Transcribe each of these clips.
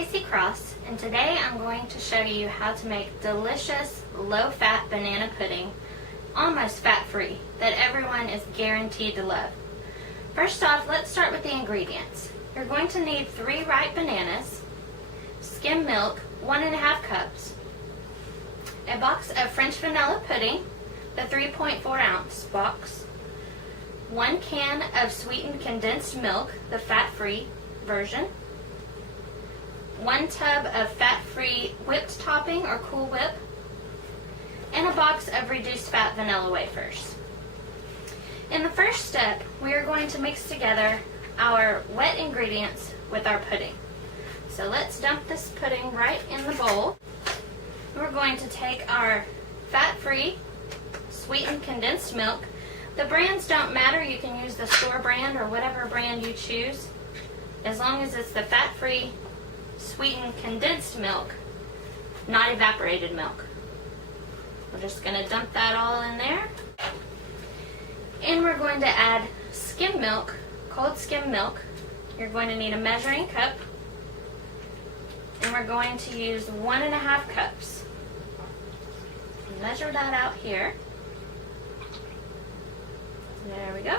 Casey Cross, and today I'm going to show you how to make delicious low-fat banana pudding, almost fat-free, that everyone is guaranteed to love. First off, let's start with the ingredients. You're going to need 3 ripe bananas, skim milk, 1½ cups, a box of French vanilla pudding, the 3.4 ounce box, 1 can of sweetened condensed milk, the fat-free version, 1 tub of fat-free whipped topping or Cool Whip, and a box of reduced fat vanilla wafers. In the first step, we are going to mix together our wet ingredients with our pudding. So let's dump this pudding right in the bowl. We're going to take our fat-free sweetened condensed milk. The brands don't matter. You can use the store brand or whatever brand you choose, as long as it's the fat-free sweetened condensed milk, not evaporated milk. We're just going to dump that all in there. And we're going to add skim milk, cold skim milk. You're going to need a measuring cup. And we're going to use 1½ cups. Measure that out here. There we go.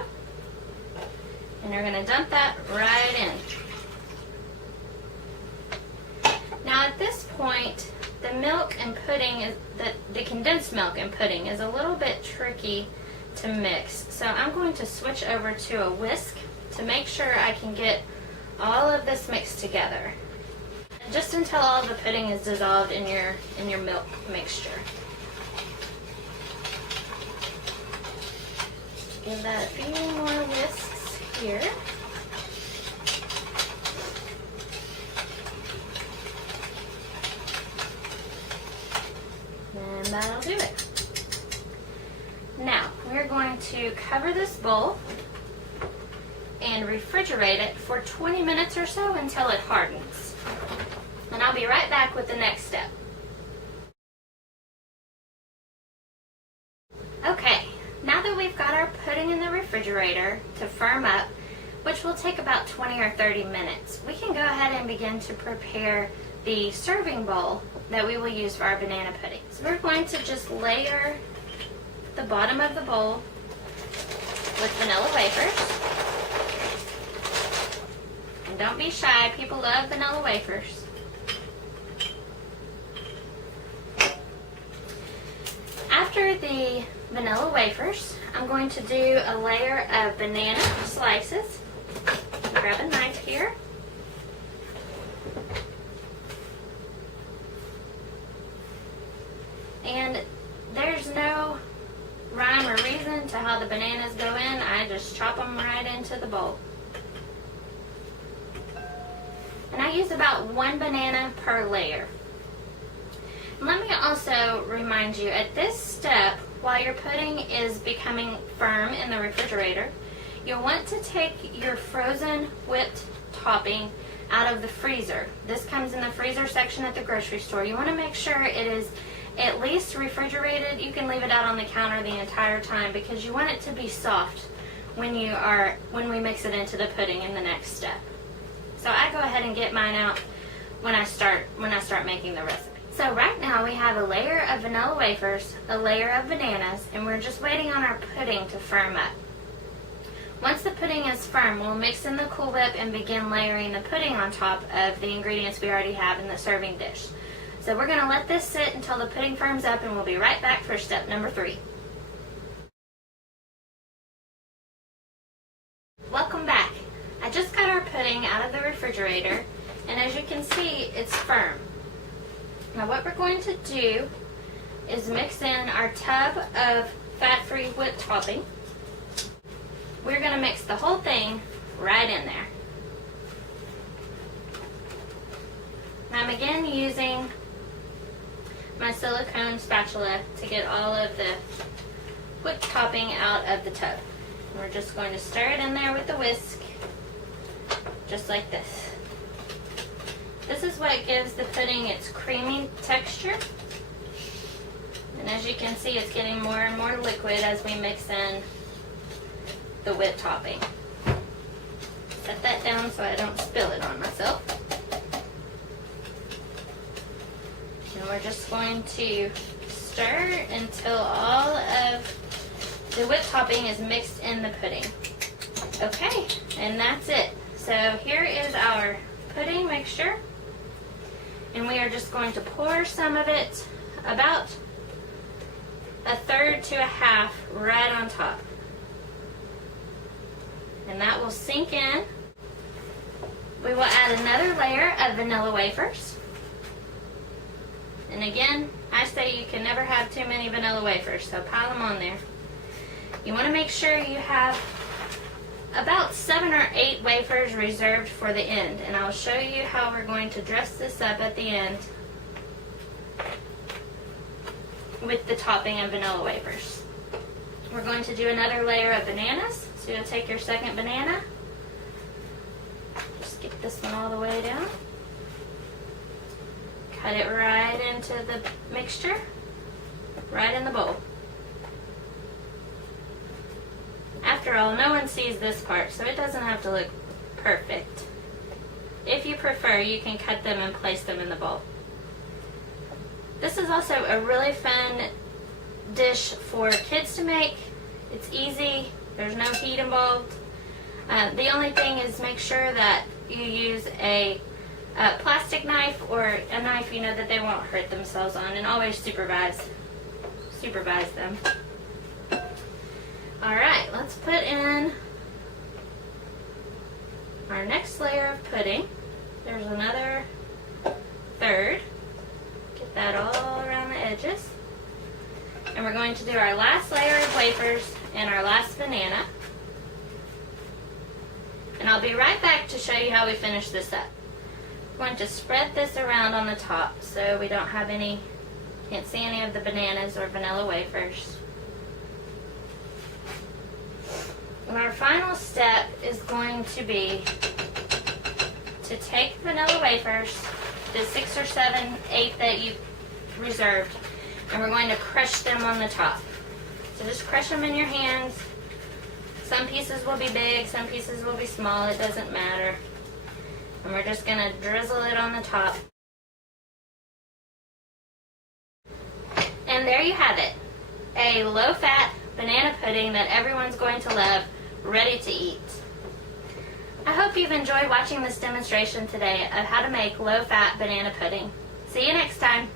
And you're going to dump that right in. Now at this point, the milk and pudding, the condensed milk and pudding is a little bit tricky to mix. So I'm going to switch over to a whisk to make sure I can get all of this mixed together. Just until all of the pudding is dissolved in your milk mixture. Give that a few more whisks here. And that'll do it. Now, we're going to cover this bowl and refrigerate it for 20 minutes or so until it hardens. And I'll be right back with the next step. Okay, now that we've got our pudding in the refrigerator to firm up, which will take about 20 or 30 minutes, we can go ahead and begin to prepare the serving bowl that we will use for our banana pudding. So we're going to just layer the bottom of the bowl with vanilla wafers. And don't be shy, people love vanilla wafers. After the vanilla wafers, I'm going to do a layer of banana slices. Grab a knife here. And there's no rhyme or reason to how the bananas go in. I just chop them right into the bowl. And I use about 1 banana per layer. And let me also remind you, at this step, while your pudding is becoming firm in the refrigerator, you'll want to take your frozen whipped topping out of the freezer. This comes in the freezer section at the grocery store. You want to make sure it is at least refrigerated. You can leave it out on the counter the entire time because you want it to be soft when we mix it into the pudding in the next step. So I go ahead and get mine out when I start making the recipe. So right now we have a layer of vanilla wafers, a layer of bananas, and we're just waiting on our pudding to firm up. Once the pudding is firm, we'll mix in the Cool Whip and begin layering the pudding on top of the ingredients we already have in the serving dish. So we're going to let this sit until the pudding firms up, and we'll be right back for step number 3. Welcome back. I just got our pudding out of the refrigerator, and as you can see, it's firm. Now what we're going to do is mix in our tub of fat-free whipped topping. We're going to mix the whole thing right in there. I'm again using my silicone spatula to get all of the whipped topping out of the tub. And we're just going to stir it in there with the whisk, just like this. This is what gives the pudding its creamy texture. And as you can see, it's getting more and more liquid as we mix in the whipped topping. Set that down so I don't spill it on myself. just going to stir until all of the whipped topping is mixed in the pudding. Okay, and that's it. So here is our pudding mixture. And we are just going to pour some of it, about a third to a half, right on top. And that will sink in. We will add another layer of vanilla wafers. And again, I say you can never have too many vanilla wafers, so pile them on there. You want to make sure you have about 7 or 8 wafers reserved for the end, and I'll show you how we're going to dress this up at the end with the topping of vanilla wafers. We're going to do another layer of bananas, so you'll take your second banana, just get this one all the way down, cut it right into the mixture, right in the bowl. After all, no one sees this part, so it doesn't have to look perfect. If you prefer, you can cut them and place them in the bowl. This is also a really fun dish for kids to make. It's easy, there's no heat involved. The only thing is make sure that you use a plastic knife or a knife you know that they won't hurt themselves on, and always supervise them. Alright, let's put in our next layer of pudding. There's another third. Get that all around the edges. And we're going to do our last layer of wafers and our last banana. And I'll be right back to show you how we finish this up. We're going to spread this around on the top so we don't have any, can't see any of the bananas or vanilla wafers. And our final step is going to be to take vanilla wafers, the 6 or 7, 8 that you reserved, and we're going to crush them on the top. So just crush them in your hands. Some pieces will be big, some pieces will be small, it doesn't matter. And we're just going to drizzle it on the top. And there you have it. A low-fat banana pudding that everyone's going to love, ready to eat. I hope you've enjoyed watching this demonstration today of how to make low-fat banana pudding. See you next time.